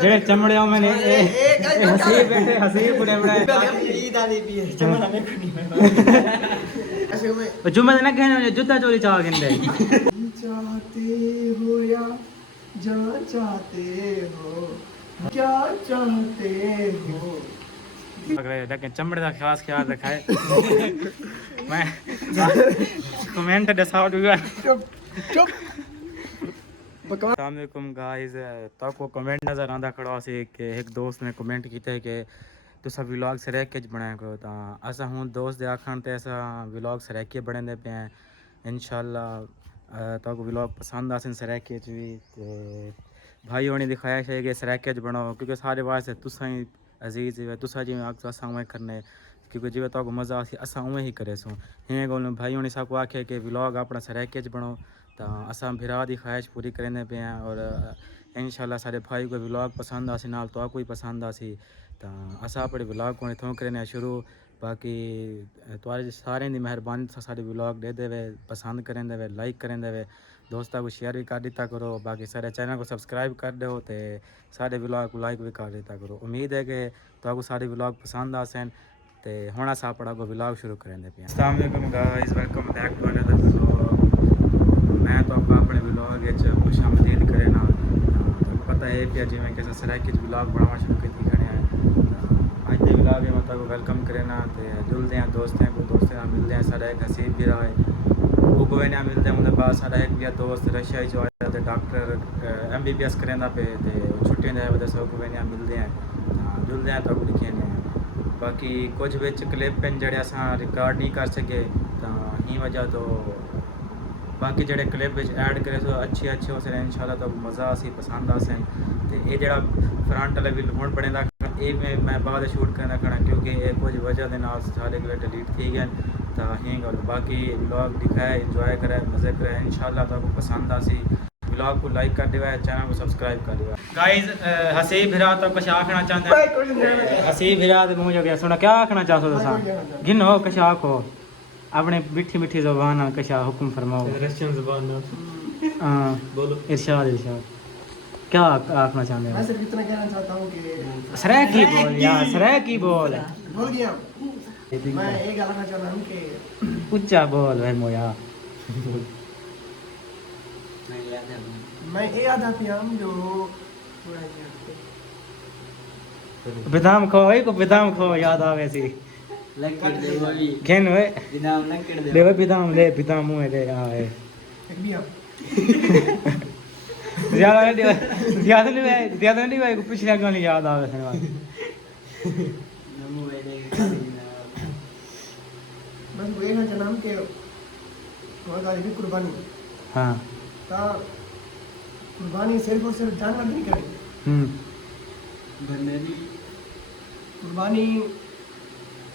जेड़े चमड़े मैंने हसी बैठे हसी पूरे बनाए ईद आली भी है चमड़ा में नहीं जुम्मे दिन कहने जूता चोरी चाह गिंदे चाहते हो या जा चाहते हो क्या चाहते हो लेकिन चमड़े का खास ख्याल रखा है मैं कमेंट दसाओ चुप चुप अस्सलामुअलैकुम गाइस तो को कमेंट नज़र आंदा खड़ा सी कि एक दोस्त ने कमेंट किया है कि तुसा व्लॉग सरेके च बनाया करो तो असा हूँ दोस्त दे आखण ते असा व्लॉग सरेके बने पे हैं इंशाल्लाह तो को व्लॉग पसंद आसन सरेके च भी ते भाई होने दिखाया है कि सरेके च बनाओ क्योंकि सारे वास्ते तुसा ही अजीज है तुसा जिवें आख असा उवें करने क्योंकि जिवें तो मज़ा आसी असा उवें ही करे सो हें गोल भाई होने सबको आखे कि व्लॉग अपना सरेके च बनाओ तो असा भरा की ख्वाहिश पूरी करने पे हैं और इंशाल्लाह सारे भाई को व्लॉग पसंद आसी नाल तो कोई पसंद आसी तो असा अपने व्लॉग को इतों करने शुरू बाकी तुम्हारे सारे की मेहरबानी सारे व्लॉग दे देवे पसंद करें देवे लाइक करें देवे दोस्तों को शेयर भी कर दिता करो बाकी सारे चैनल को सब्सक्राइब कर दो तो सारे व्लॉग को लाइक भी कर दिता करो उम्मीद है कि तो सारे व्लॉग पसंद आसन तो हुण अस अपना को व्लॉग शुरू करें पे अस्सलाम वालेकुम guys welcome back to another vlog मैं तो अपने व्लॉग खुश आमदीद करे ना तो पता है कि जिमें कि सराइके व्लॉग बनाना शुरू की खड़े हैं अज के व्लॉग में मतलब वेलकम करे ना तो जुलते हैं दोस्तों को मिलते हैं सारा एक हसीब भी रहा है उगवे ने मिलते हैं उनके बाद सारा एक भी दोस्त रशिया जो आया तो डॉक्टर MBBS करें पे तो छुट्टियाँ जाए वजह से उगवे ने मिलते हैं जुलते हैं तो लिखे ने बाकी कुछ बिच क्लिप जड़े अस रिकॉर्ड नहीं कर सके तो ही वजह तो बाकी जड़े क्लिप ऐड करे सो अच्छे अच्छे हो सकते इंशाल्लाह तो मज़ा आसी पसंद आसन तो ये जड़ा फ्रंट वाला भी हुण बने दा ये मैं बाद शूट करना खड़ा क्योंकि ये कुछ वजह के नाल सारे गले डिलीट थी गए तो ही गल बाकी व्लॉग दिखाए इंजॉय करे मज़े करे इंशाल्लाह तो पसंद आसी व्लॉग को लाइक कर दिया चैनल को सब्सक्राइब कर दिया गाइस हसीब भिरा तो कुछ आखना चाहते हैं हसीब भिरा तो मुझे क्या सुना क्या आखना चाहते हो तुम गिनो कुछ आखो अपने मीठी मीठी ज़ुबान कशा हुक्म फरमाओ रशियन ज़ुबान हाँ बोलो इरशाद क्या आखना चाहते हैं मैं सिर्फ इतना कहना चाहता हूँ कि सरेकी बोल यार सरेकी बोल बोल गया मैं एक कहना चाहता हूँ कि उच्चा बोल भाई मोया मैं ये याद आती हूँ जो बादाम खो भाई को बादाम खो याद आवे सी खेन वे ले वे बादाम ले बादाम मुंह ले आ है ज्यादा नहीं भाई को पिछला गाने याद आवे थे बस वो एक जनाम के हमारा भी कुर्बानी हाँ ता कुर्बानी सिर्फ और सिर्फ जानवर नहीं करेंगे कुर्बानी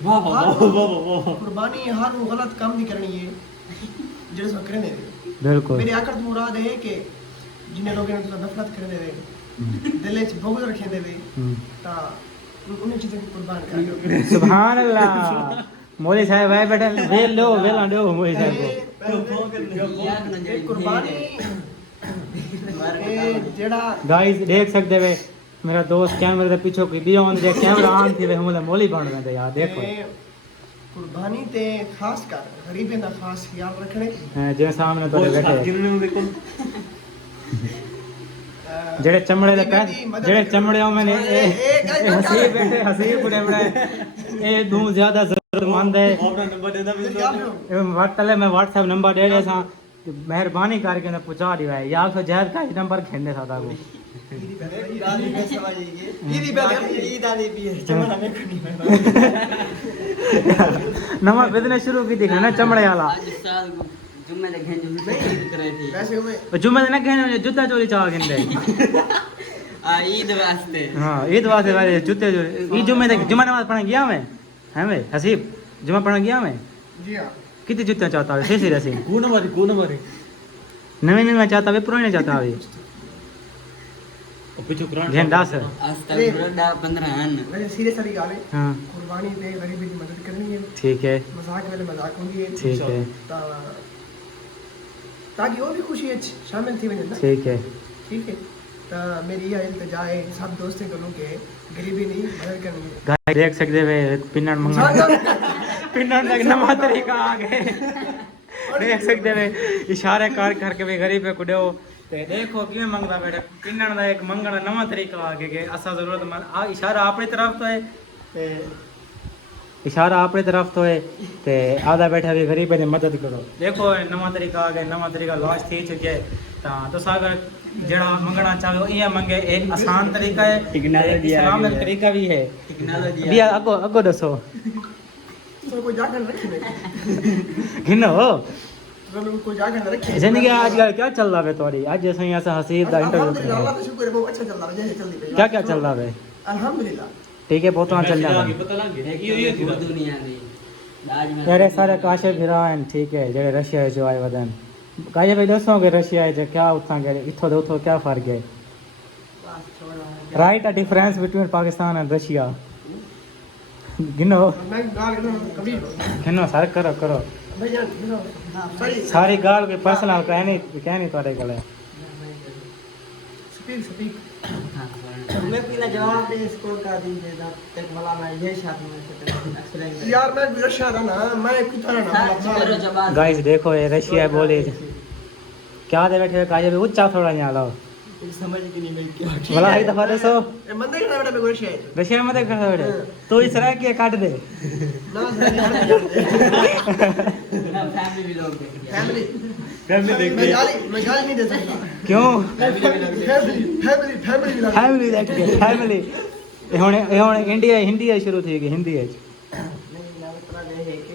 वाह वाह वाह कुर्बानी हर वो गलत काम नहीं करनी है जिस वक्त करने दे बिल्कुल मेरी आखिरत मुराद है कि जिन्हें लोगों ने तो नफरत करने दे दिल में बुग़्ज़ रखे दे ता उन्हें चीज़ें कुर्बान कर सुभान अल्लाह मौली साहब भाई बेटा वेल लो वेला दो मौली साहब को कुर्बानी जेड़ा गाइस देख सकते वे मेरा दोस्त कैमरे के पीछे की बियॉन दे कैमरा ऑन थी वे हमले मौली बन गए यार देखो कुर्बानी ते खास कर गरीबें दा खास ख्याल रखने जे सामने तो बैठे जेड़े चमड़े दे जेड़े चमड़े मैंने हसी बैठे हसी पूरे बनाए ए दू ज्यादा जरूरतमंद है अपना नंबर दे दा व्हाट्सएप मैं व्हाट्सएप नंबर दे दे सा मेहरबानी करके ना पहुंचा दिया है या तो जहर का नंबर खेलने सादा को नवा बिजनेस शुरू की दिखा ना चमड़े वाला जुम्मे दिन कहने जूता चोरी चाह गिंदे ईद वास्ते हां ईद वास्ते वाले जूते चोरी ई जुम्मे तक जुम्मा नमाज पढ़ने गया मैं हैं मैं हसीब जुम्मा पढ़ने गया मैं जी हां कितने जूते चाहता है सही रसी कौन मारे नवे नवे चाहता है पुराने चाहता है पीछे कुरान ध्यान दास अस्तगफिरुल्लाह 15 अन वैसे सीरियस वाली गाल है हां कुर्बानी पे गरीबी की मदद करनी है ठीक है मजाक वाले मजाक होंगी है ठीक है ताकि वो भी खुशी है शामिल थी वजह ना ठीक है ठीक है तो मेरी यह इल्तिजा है सब दोस्तों को के गरीबी नहीं मदद करनी है। गाइस देख सकते वे पिन्नन मंगना पिन्नन का नवा तरीका आ गए देख सकते वे इशारे कर करके वे गरीब पे कुड़ो ते देखो किवें मंगदा बैठे पिन्नन दा एक मंगण नवा तरीका आ गया कि असा जरूरतमंद आ इशारा अपनी तरफ तो है ते इशारा अपनी तरफ तो है ते आधा बैठा भी गरीब की मदद करो देखो नवा तरीका आ गया नवा तरीका लॉन्च थी चुके तो अगर जड़ा मंगना चाहो ये मंगे एक आसान तरीका है इस्लामिक तरीका भी है भी अगो अगो दसो तो कोई जाकर रखे नहीं घिनो तो कोई जाकर रखे जिंदगी आजकल क्या चल रहा है तुम्हारी आज जैसे यहाँ से हसीब दा इंटरव्यू अल्लाह का शुक्र है बहुत अच्छा चल रहा है जैसे चलती है क्या क्या चल रहा है अल्हम्दुलिल्लाह ठीक है बहुत चल रहा है दुनिया में आज मैं तेरे सारे काशे फिरान ठीक है जेड़े रशिया जो आए वदन काजे भाई दसो कि रशिया है क्या उठा गए इथो दे उथो क्या फर्क है right a difference between Pakistan and Russia गिनो मैं गाल कभी गिनो सर करो करो भैया सही सारी गाल के पर्सनल कहनी तोरे गले स्पीक मैं पहला जवाब दे इसको का दी देता तक भला मैं ये शाद में अक्सर यार मैं रशिया था ना मैं कितना करो ना जवाब गाइस देखो ये रशिया बोले क्या दे बैठे काजे भी उच्चा थोड़ा यहाँ लाओ समझ भी नहीं मेरी क्या भला एक दफा दसो ए मंदिर के बेटा मैं रशिया है रशिया में देख बैठे तो इस तरह के काट दे ना फैमिली भी लोग फैमिली फैमिली देख मैं गाली नहीं दे सकता क्यों फैमिली फैमिली देख के फैमिली ये हुन इंडिया हिंदी है शुरू थी गई हिंदी है नहीं ना मतलब ये है कि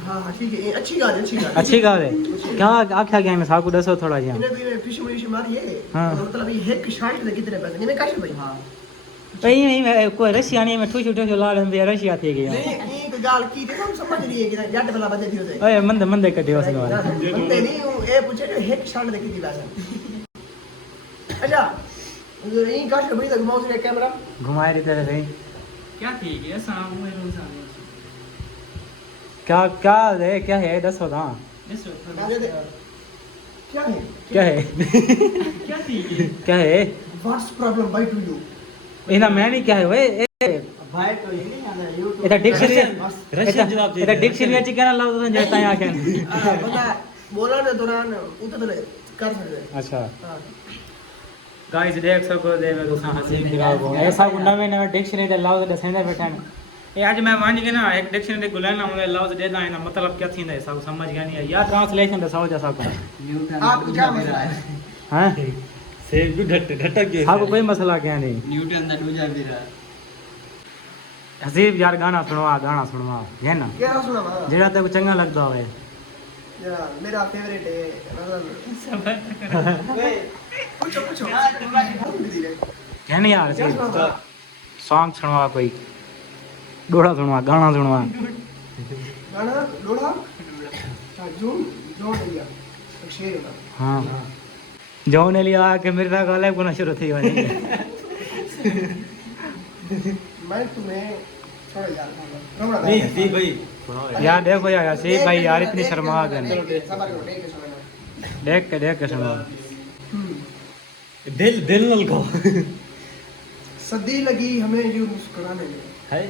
हाँ हाँ ठीक है अच्छी बात अच्छी गल है क्या आख्या गया मैं साकू दसो थोड़ा जिहा इन्हें भी फिश मुड़ी मारी है हाँ। मतलब ये एक शर्ट दे कितने पैसे नहीं मैं कैसे भाई हां नहीं नहीं मैं कोई रशिया नहीं मैं ठुशु ठुशु ला रहे रशिया थी गया नहीं एक गाल की थे हम समझ नहीं है कि जट वाला बंदे थी होते ओए मंदे मंदे कटियो उसने वाला बंदे नहीं वो ये पूछे जो एक शर्ट दे कितनी पैसे अच्छा यही काश भाई तक माउस रे कैमरा घुमाए रही तेरे सही क्या ठीक है सामने में रूम सामने क्या क्या है क्या है दसो ना क्या है क्या है क्या ठीक है क्या है what's problem by two you इना मैं नहीं क्या है ओए भाई तो ये नहीं आना YouTube इधर डिक्शनरी रशियन जवाब दे इधर डिक्शनरी ची कहना लाओ तो जैसा यहाँ के बंदा बोला ने दौरान उतर कर सकते अच्छा हां गाइस देख सको दे मैं तुसा हंसी खराब हो ऐसा गुंडा में नवे डिक्शनरी दे लाओ तो सेंदा बैठा ए आज मैं मान के ना एक डिक्शनरी गुलाना मुझे लाओ दे दा ना मतलब क्या थींदा है सब समझ गया नहीं या ट्रांसलेशन दसाओ जैसा को न्यूटन आप क्या मसला है हां से भी घटक के आपको कोई मसला क्या नहीं न्यूटन दा दूजा भी रहा हसीब यार गाना सुनवा है ना क्या सुना मां जेड़ा तेको चंगा लगदा होवे या मेरा फेवरेट है मतलब पूछो है नहीं यार सॉन्ग सुनवा कोई डोड़ा सुनवा गाना सुनवा गाना लोड़ा जून जो लिया शेर ना हाँ जो ने लिया के मेरा गाले गुना शुरू थी वही मैं तुम्हें छोड़ यार नहीं दी भाई यार देखो यार सी भाई यार इतनी शर्मा गए सबर करो टेक के सुनो देख के सुनो दिल नल को सदी लगी हमें यूं मुस्कुराने में है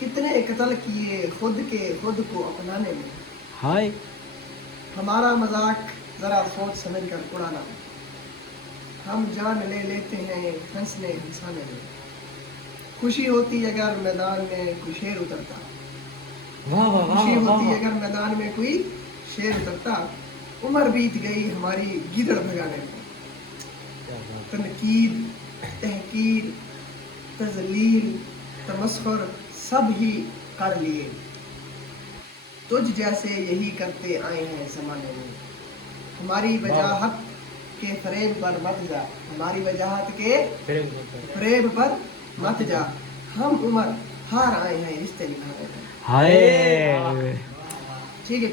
कितने कत्ल किए खुद को अपनाने में हाय हमारा मजाक जरा सोच समझ कर उड़ाना हम जान ले लेते हैं हंसने हंसाने में खुशी होती अगर मैदान में कोई शेर उतरता वाह वाह खुशी वाह होती वाह अगर मैदान में कोई शेर उतरता उम्र बीत गई हमारी गीदड़ भगाने में तनकीद तहकीर तजलील तमस्खुर सब ही कर लिए तुझ जैसे यही करते आए हैं जमाने में हमारी वजाहत के फरेब पर मत जा हमारी वजाहत के फरेब पर मत जा हम उम्र हार आए हैं रिश्ते निभाने में हाय ठीक है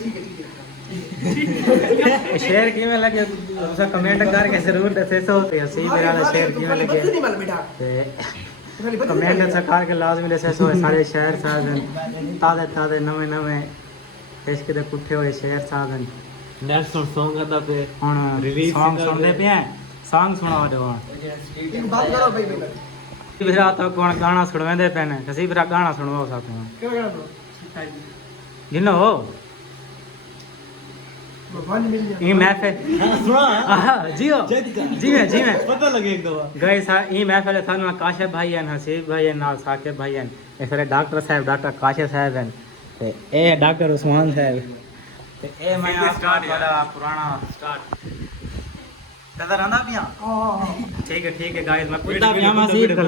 शेयर किਵੇਂ लगे उसका कमेंट करके जरूर दसे सो सही मेरा शेयर किਵੇਂ लगे नहीं मालूम बेटा ते कमेंट सरकार के लाजमी दसे सो सारे शहर साधन ताजे नवे इश्क दे पुठे होए शहर साधन नेक्स्ट सॉन्ग आता पे ਹੁਣ Release ਸੌਂਗ single ਸੁਣਦੇ ਦੇ। ਪਏ ਆ ਸੌਂਗ ਸੁਣਾਓ ਦਿਓ एक बात करो भाई मेरे ਵੀਰਾ ਤਾਂ ਕੋਣ ਗਾਣਾ ਸੁਣਾਉਂਦੇ ਪਏ ਨੇ ਅਸੀਂ ਵੀਰਾ ਗਾਣਾ ਸੁਣਵਾਓ ਸਾਥੋਂ क्या कहना ब्रो ਜਿੰਨੋ भगवान मिल जाए ਇਹ ਮਹਿਫਿਲ हाँ सुना ਆਹ ਜੀਓ ਜਿਵੇਂ पता लगे एक दफा ਗਏ ਸਾ ਇਹ ਮਹਿਫਿਲ ਸਾਨੂੰ ਕਾਸ਼ਿਫ ਭਾਈ ਹਨ ਹਸੀਬ ਭਾਈ ਹਨ ਨਾਲ ਸਾਕਿਬ ਭਾਈ ਹਨ ਇਹ ਸਾਰੇ ਡਾਕਟਰ ਸਾਹਿਬ ਡਾਕਟਰ ਕਾਸ਼ਿਫ ਸਾਹਿਬ ਹਨ ਤੇ ਇਹ ਡਾਕਟਰ ਉਸਮਾਨ ਸਾਹਿਬ ਤੇ ਇਹ ਮੈਂ ਆਪਣਾ ਬੜਾ ਪੁਰਾਣਾ ਸਟਾਰਟ ਨਜ਼ਰ ਆਂਦਾ ਪਿਆ ठीक है गाइस मैं पूछता भी हम हसीब कर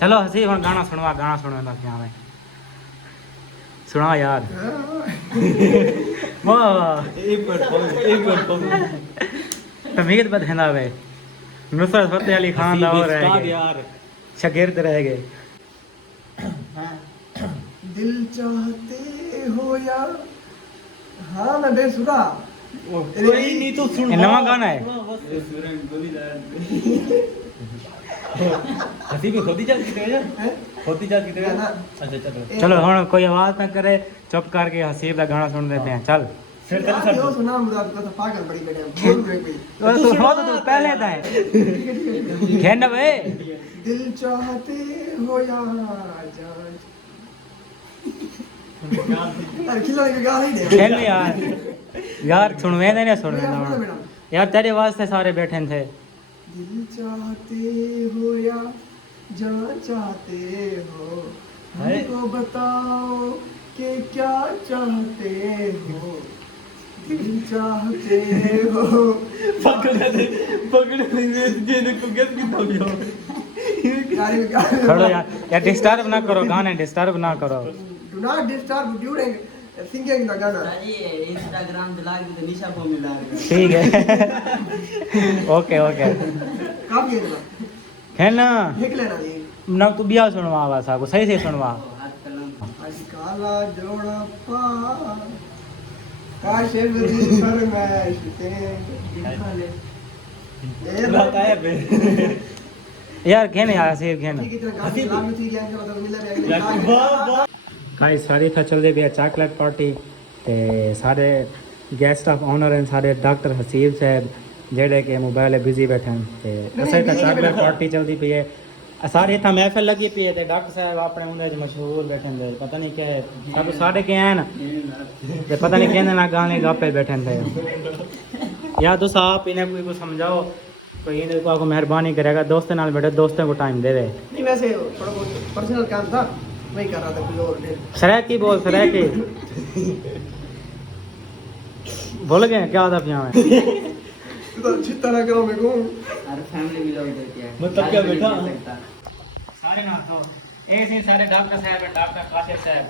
चलो हसीब हम गाना सुनवा दा पिया मैं सुना यार वाह एक बार तमीज बदहना वे नुसरत फतेह अली खान दा और रह गए यार शागिर्द रह गए दिल चाहते हो या हाँ मैं बेसुरा कोई नहीं तो सुन ये नवा गाना है हसी पे खोदी जाती है हैं? खोदी जाती है गाना। अच्छा चलो चलो हुन कोई आवाज ना करे चुप करके हसीब दा गाना सुन देते हैं चल फिर यार, तेरे यो सुना मुराद को तो पागल बड़ी बेटे बोल रहे कोई तो हो तो पहले दा है खेन वे दिल चाहते हो या जान अरे खिलाने का गा ही दे खेल यार सुनवे दे ना सुनवे दे यार तेरे वास्ते सारे बैठे थे दिल चाहते हो या जान चाहते हो हमको बताओ कि क्या चाहते हो दिल चाहते हो पकड़ लेने को गेस कितना भी हो खड़ो यार डिस्टर्ब ना करो गाने डिस्टर्ब ना करो Do not disturb during singing the गाना इंस्टाग्राम पे लाग तो निशा को मिला ठीक है ओके काफी है ना है ना देख लेना जी ना तू बिया सुनवा बस को सही से सुनवा हाथ कलम आज काला जोड़ा पा काश दिल फरमाइश बताया बे यार कहने यार सेब कहना ठीक है काफी लाभ थी क्या मतलब मिला है वाह वाह गाइस सारी था चलदे पे चॉकलेट पार्टी ते सारे गेस्ट ऑफ ऑनर हैं सारे डॉक्टर हसीब साहब जेड़े के मोबाइल बिजी बैठे हैं ते असे का चॉकलेट पार्टी चलदी पई है सारे इतना महफिल लगी पई है ते डॉक्टर साहब अपने उंदे च मशहूर बैठे हैं पता नहीं क्या सब सारे के हैं ना ते पता नहीं कहने ना गाने गापे बैठे थे या तो आप इन्हें कोई को समझाओ कोई इन्हें को मेहरबानी करेगा दोस्तों नाल बैठे दोस्तों को टाइम दे दे नहीं वैसे थोड़ा बहुत पर्सनल काम था वही कर रहा था कोई और नहीं सराय की बोल सराय की बोल गए क्या था पिया में तू तो चित्ता ना करो मेरे को अरे फैमिली भी लोग देती है मतलब क्या बेटा? सारे ना तो ए से सारे डॉक्टर साहब हैं डॉक्टर काशिफ साहब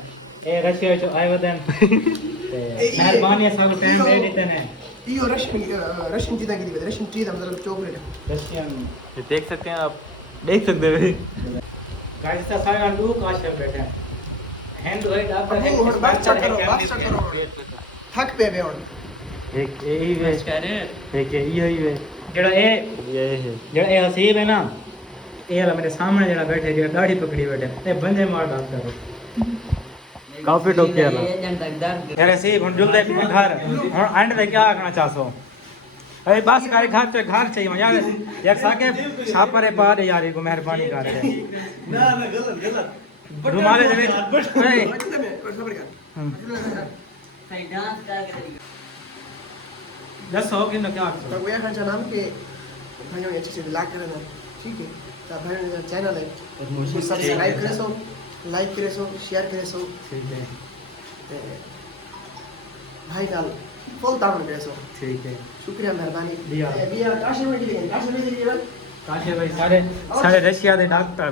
ए रशिया जो आए वदन ते मेहरबानी सब टाइम दे देते हैं यो रशियन चीज़ की रशियन चीज़ मतलब चॉकलेट रशियन ये देख सकते हैं आप देख सकते हैं गाइस का सारे ना दो काशिफ बैठे हैं हैंड है डॉक्टर है और बात चेक करो थक पे बे और एक यही वे करे एक यही वे जेड़ा ये है जेड़ा ए हसीब है ना ये वाला मेरे सामने जेड़ा बैठे जेड़ा दाढ़ी पकड़ी बैठे ए बंदे मार डॉक्टर काफी टोके वाला ये जन तक दर्द यार हसीब हम जुलदे पे घर और एंड में क्या आखना चाहसो अरे बस कर घर पे घर चाहिए यार यार साके छापरे पा दे यार को मेहरबानी कर दे ना ना गलत रुमाले दे ए सही डांस करके दस हो कि ना क्या तो वो खान नाम के भाइयों अच्छे से लाइक करना ठीक है तो भाइयों का चैनल है सब्सक्राइब करे सो लाइक करे सो शेयर करे सो ठीक है ते भाई का फुल तावन करे सो ठीक है शुक्रिया मेहरबानी दिया। दिया काशी में दिए काशी में दिए काशे भाई सारे सारे Russia they doctor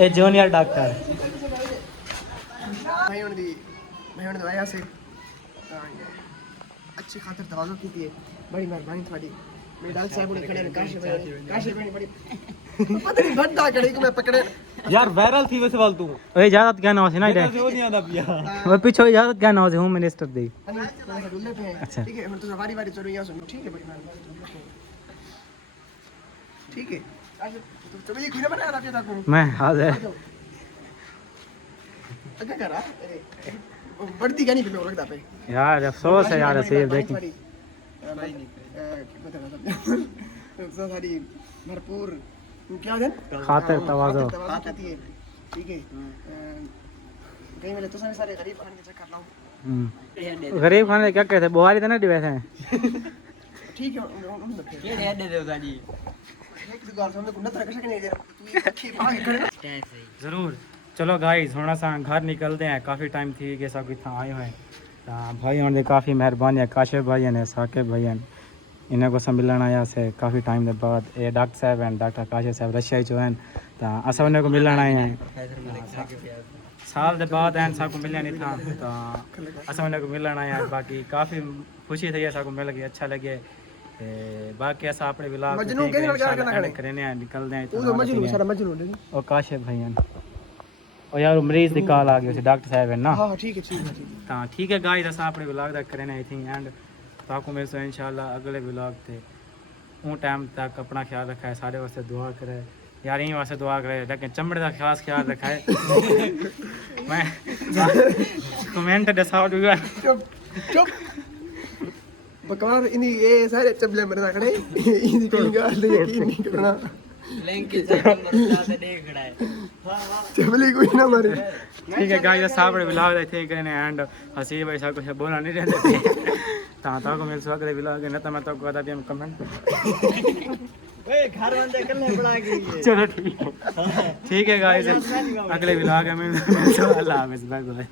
A junior doctor भाइयों ने दवाया से अच्छी खातिर तवाज़ो की थी बड़ी मेहरबानी थोड़ी मेरे डाल साहब ने खड़े काशी में बड़ी पता नहीं भट्टा कड़ी को मैं पकड़े यार वायरल थी वैसे वाल तू ओए इजाजत क्या ना हो ना मेरे से वो नहीं आता पिया वो पीछे इजाजत क्या ना हो होम मिनिस्टर दी अच्छा ठीक है हम तो सवारी वारी चलो यहाँ सुनो ठीक है बड़ी मेहरबानी ठीक है तो ये खुद बना रहा था मैं हाजिर क्या करा बढ़ती क्या नहीं पे रखता पे यार अफसोस है यार हसीब देखी तो सारी भरपूर क्या दिन खातिर तवाज़ो आती है ठीक है कहीं मेरे तो सारे गरीब खाने के चक्कर लाऊं गरीब खाने क्या कहते हैं बुहारी तो नहीं वैसे हैं ठीक है उन्होंने फिर केड़े अड्डे दे उताजी एक दुकान सामने कुंडा तरह कैसे नहीं दे रहा तू ये अच्छी भाग खड़े ना ज़रूर चलो गाइस थोड़ा सा घर निकलते हैं काफ़ी टाइम थी कि सब इतना आए हुए भाई होने काफ़ी मेहरबानी है काशिफ भाई ने साकिब भाई ने इन्हें को मिलन आया से काफ़ी टाइम के बाद ये डॉक्टर साहब हैं डॉक्टर काशिफ साहब रशिया जो हैं तो अस उन्हें को मिलन आए हैं साल के बाद हैं सबको मिले नहीं था तो अस उन्हें को मिलन आए हैं बाकी काफ़ी खुशी थी सबको मिल गई अच्छा लगे ते बाकी ऐसा अपने विलाग मजनू के नाल क्या करना करने हैं निकलते हैं वो तो मजनू सारा मजनू है और काशिफ भाई हैं और यार मरीज की कॉल आ गई उसे डॉक्टर साहब है ना हां ठीक है हाँ ठीक है गाइस अस अपने विलाग तक करें आई थिंक एंड ताको मेरे से इंशाल्लाह अगले विलाग थे उन टाइम तक अपना ख्याल रखा है सारे वास्ते दुआ करे यार यहीं वास्ते दुआ करे लेकिन चमड़े का खास ख्याल रखा है मैं कमेंट दसाओ दूंगा चुप चुप बकवार इन्हीं ये सारे चबले मरना खड़े इन्हीं कोई गाल यकीन नहीं करना लिंक के नंबर ज्यादा देख खड़ा है चबली कोई ना मारे ठीक है गाइस साहब विलाग थे करने एंड हसीब भाई सब कुछ बोला नहीं रहते ताको मेरे से अगले विलाग न तो मैं तो कहता भी हम कमेंट ओए घर बंदे करने पड़ा गई चलो ठीक है गाइस अगले विलाग में अल्लाह हाफिज़ बाय बाय